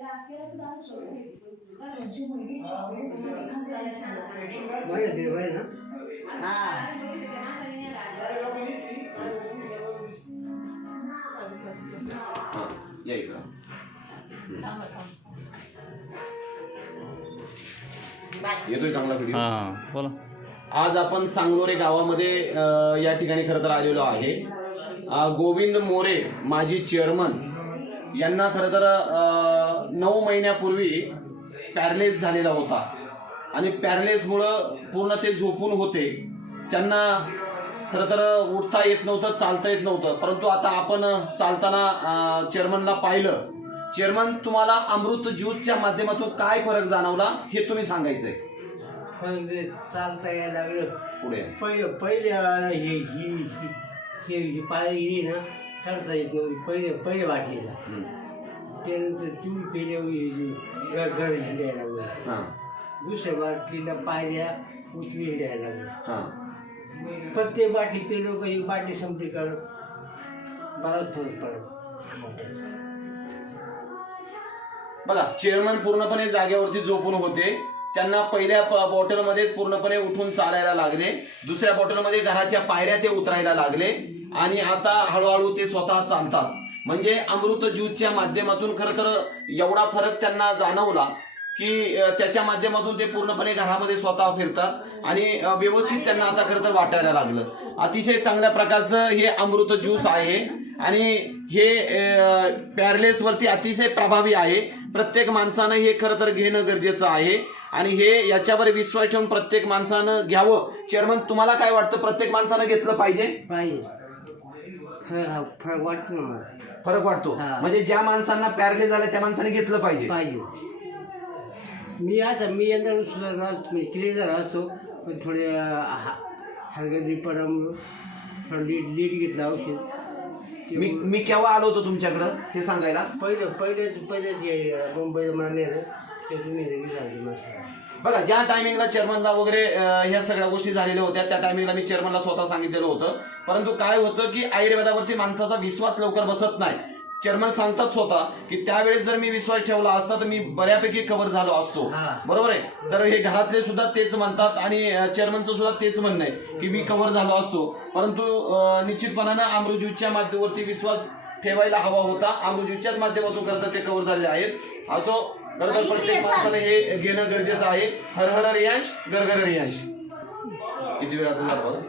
या इकडं येतोय चांगला व्हिडिओ. बोला. आज आपण सांगलोरे गावामध्ये या ठिकाणी खरं तर आलेलो आहे. गोविंद मोरे माजी चेअरमन यांना खरं तर 9 महिन्यापूर्वी पॅरलेस झालेला होता आणि पॅरलेसमुळं पूर्ण ते झोपून होते. त्यांना खरं तर उठता येत नव्हतं, चालता येत नव्हतं. परंतु आता आपण चालताना चेअरमनला पाहिलं. चेअरमन, तुम्हाला अमृत ज्यूसच्या माध्यमातून काय फरक जाणवला हे तुम्ही सांगायचंय. चालता यायला लागलं पुढे. पहिले ही पायरी ना चढता येत नव्हती. पहिले वाटलेला त्यानंतर तुम्ही पेल्या घर हिंडायला लागलं. दुसऱ्या बाटलीला पायऱ्या उचलून हिंडायला लागलं. प्रत्येक बाटली पेलो का एक बाटली संपली करत बराच फरक पडत. बघा, चेअरमन पूर्णपणे जागेवरती झोपून होते. त्यांना पहिल्या बॉटलमध्ये पूर्णपणे उठून चालायला लागले. दुसऱ्या बॉटलमध्ये घराच्या पायऱ्या ते उतरायला लागले आणि आता हळूहळू ते स्वतः चालतात. म्हणजे अमृत ज्यूसच्या माध्यमातून खरं तर एवढा फरक त्यांना जाणवला की त्याच्या माध्यमातून ते पूर्णपणे घरामध्ये स्वतः फिरतात आणि व्यवस्थित त्यांना आता खरं तर वाटायला लागलं. अतिशय चांगल्या प्रकारचं हे अमृत ज्यूस आहे आणि हे पॅरलेसवरती अतिशय प्रभावी आहे. प्रत्येक माणसानं हे खरं तर घेणं गरजेचं आहे आणि हे याच्यावर विश्वास ठेवून प्रत्येक माणसानं घ्यावं. चेअरमन, तुम्हाला काय वाटतं, प्रत्येक माणसानं घेतलं पाहिजे? फरक वाटतो ना. फरक वाटतो म्हणजे ज्या माणसांना पॅरलेस झालं त्या माणसाने घेतलं पाहिजे. मी यंदा सुद्धा क्लिअर झाला असतो, पण थोडे हलगर्जीपणामुळं थोडं लीट घेतलं औषध. मी केव्हा आलो होतो तुमच्याकडं हे सांगायला? पहिलेच मुंबईला मला नेलं ते तुम्ही लगेच झाली मस्त. बघा, ज्या टायमिंगला चेअरमनला वगैरे ह्या सगळ्या गोष्टी झालेल्या होत्या त्या टायमिंगला मी चेअरमनला स्वतः सांगितलेलं होतं. परंतु काय होतं की आयुर्वेदावरती माणसाचा विश्वास लवकर बसत नाही. चेअरमन सांगतात स्वतः की त्यावेळेस जर मी विश्वास ठेवला असता तर मी बऱ्यापैकी कव्हर झालो असतो. बरोबर आहे. तर हे घरातले सुद्धा तेच म्हणतात आणि चेअरमनचं सुद्धा तेच म्हणणं आहे की मी कव्हर झालो असतो. परंतु निश्चितपणानं अमृत ज्यूसच्या माध्यमावरती विश्वास ठेवायला हवा होता. अमृत ज्यूसच्याच माध्यमातून खरं तर ते कव्हर झालेले आहेत. असो, खरं तर प्रत्येक माणसानं हे घेणं गरजेचं आहे. हर हर रियांश, घर घर रियांश. किती वेळाचं झालं?